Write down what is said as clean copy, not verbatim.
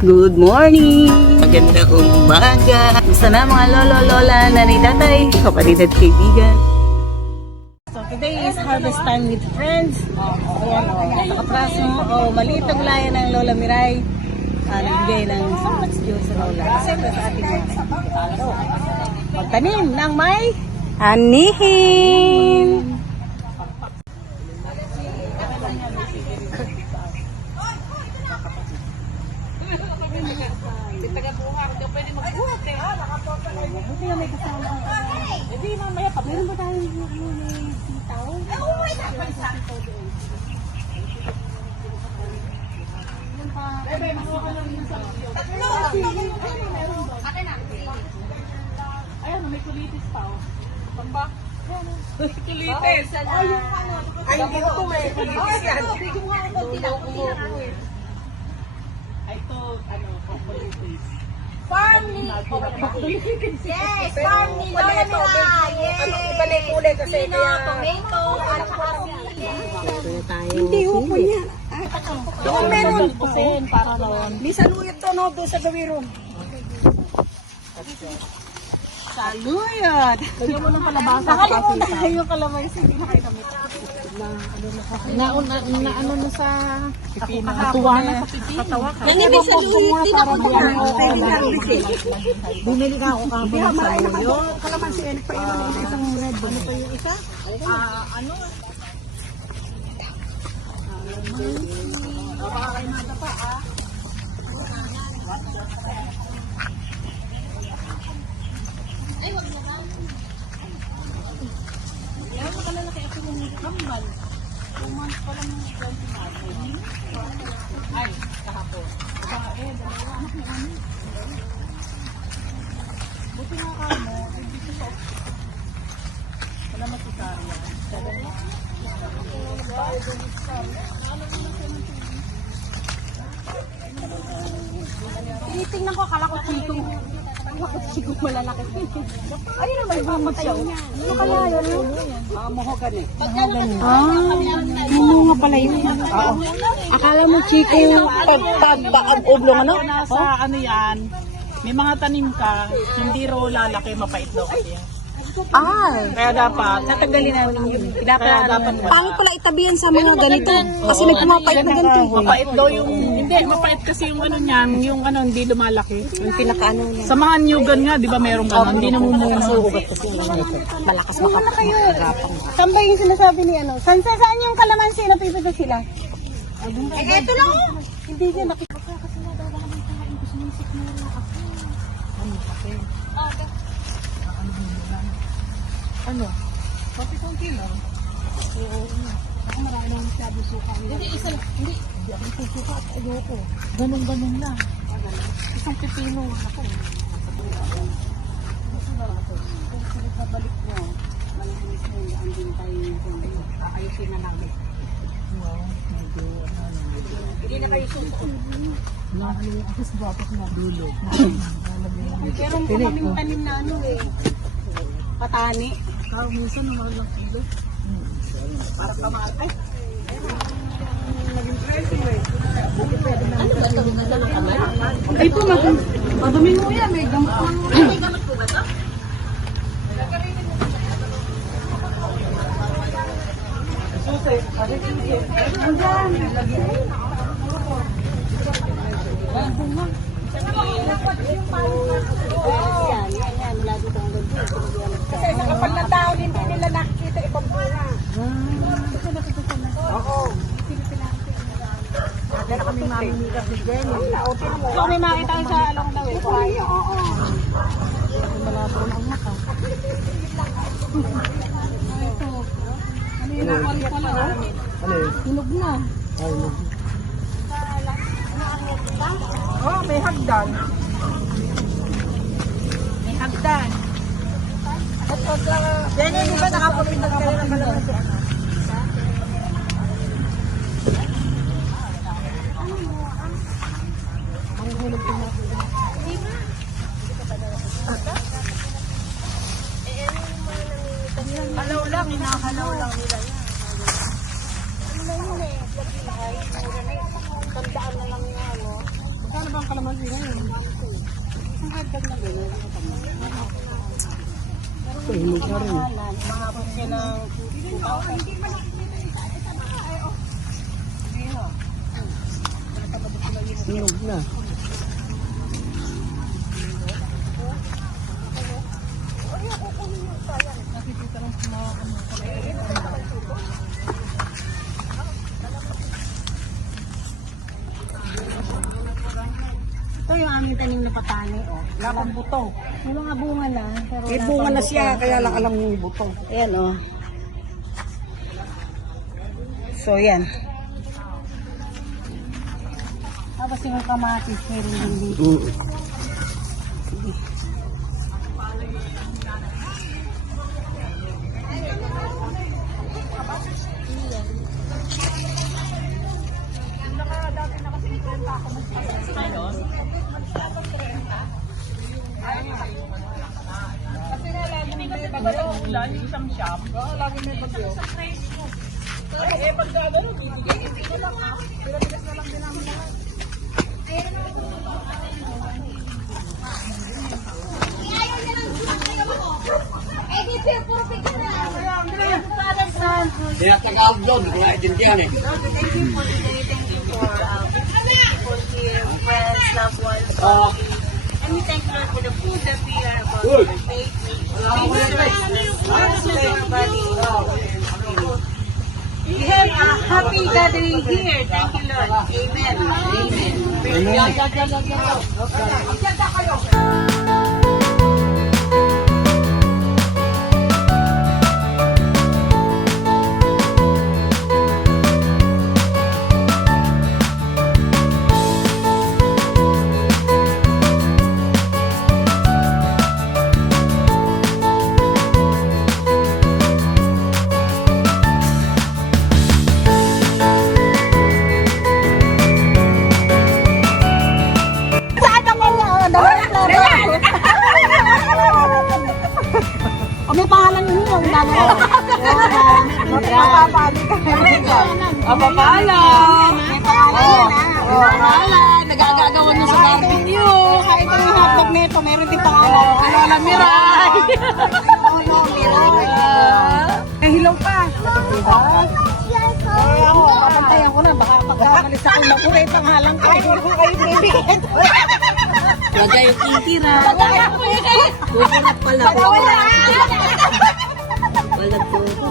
Good morning! Magandang umaga! Gusto na mga lolo-lola, nanay, tatay, kapatid at kaibigan. So today is harvest time with friends. Ayan o, nakapraso. Maliit ang gulayan ng Lola Miray. Nagbigay ng so much juice sa Lola. Siyempre sa ating magtanim ng may anihin. Buti na may kasama ang kanya. Hindi, mamaya pa. Meron ba tayong sitaw? Oo, may sitaw doon. Bebe, makuha ka lang yung sa video. Tatlo! Akin na. Ayan, may kulitis pa. Pamba? Kulitis! Ay, hindi ko may kulitis yan. Ay, ito, kulitis. Farm ni yes, farm ni Lola Miray. Yes. Iba na yung kulay kasi kaya tomato at saka sili. Hindi upo niya. Doon meron. Para doon. Lisaluyot to no doon sa gawiro. Saluyot. Lagyan mo ng palabasa. Nakalimutan na yung kalamansi. Hindi na kayo kami. Ano na sa pipino. Natuwa na sa pipino. Yan ibig saluyot. Di na ko bumili ka ako kapag sa saluyot. Kalamansi. Ano pa yung isang red? Ano pa yung isa? Ano? Baka kayo madapa Ay, wag na ba? Yan, makalalaki ako ng kambal. 2 months pa lang ng 20 natin. Ay, kahapon. Dalawa anak ni Ani. Buti nga ka mo, ay dito sa wala matusari yan. Tinitingnan ko, akala ko chiko. Akala ko chiko malalaki. Ayun na, may bamot siya. Ano kaya yun? Mahogan eh. Mamunga pala yun. Akala mo chiko pag oblong ano? Nasa ano yan, may mga tanim ka, hindi raw lalaki, mapait daw kasi yan. Kaya dapat, Tatanggalin na yun. kaya dapat Pangit pala itabihan sa mga ganito. Kasi nagpumapait na ganito. mapait daw yung, hindi, mapait kasi yung ano niyan, yung ano, hindi lumalaki. Yung pinakaano niya. Sa mga nyugan nga, di ba meron gano'n, hindi namumunga. Kasi malakas makapagapang. Saan ba yung sinasabi ni ano? Saan yung kalamansi na pipito sila? Eto lang oh! Hindi siya nakikita. Kasi na daw baka may kain ko sinisik mo na ako. Ano? Pati kong kilo. Oo. Ako marami nang masyado suka. Hindi, isa lang. Hindi ako susuka at ayoko. Ganun lang. Isang pipino. Ako. Kung sulit na balik mo, malinis mo yung andin tayo yung ayusin na namin. Wow, medyo Hindi na kayo susuko. nakakaliwa kasi sa dapat na dulo. Pero kaming tanim na ano eh. Patani. Minsan naman lang kilo. Para kamate. Ay po, madumi mo yan. May gamot lang mo. May gamot po ba ito? Yan. Wala dito ang ganda. Kasi sa kapal na tao, hindi nila nakikita ibang bunga. Oo. Kaya kami mamimigas ni Jenny. So may makita ko sa along daw eh. Oo. Malabo na ang mata. Ito. Ano yun ang kari pala? Ano yun? Hinog na. Ay, no. Oh, may hagdan. May hagdan. Jenny, di ba nakapulitan ka rin ng kalamansi? Halaw lang, hinahalaw lang nila yan. Ano na yun eh? Tandaan na lang nga, no? Magkano bang kalamansi? Niyog na. Ito yung aming tanim na patani, oh. Wala pang buto. May mga bunga na. Pero May bunga na siya, kaya lang alam yung buto. Ayan, oh. So, yan. Tapos yung kamatis, meron din dito. Wala yung isang shop. Lagi may bagyo. Eh, pagka gano'n, bibigay. Hindi lang ha. Pinabigas na lang din namin lahat. Kaya taga-upload, wala intindihan eh. Thank you for today. Thank you for here, friends, loved ones. And we thank Lord for the food that we are about to take. We have a happy gathering here. Thank you, Lord. Amen. O may pangalan yun yung dalawa. Mapapali ka. Mapapaalam! May pangalan yan pangalan. Nagagagawa nyo sa barbecue. Kahit ang hotdog nito, meron din pangalan. Lola Miray! Eh, hilaw pa. Diba? Eh, ako, papantayan ko na. Baka pagkakalis ako na kulay pangalan ko. Ay, kung kayo bibigyan. Huwag kayo kikira. Wala pala. Walang po.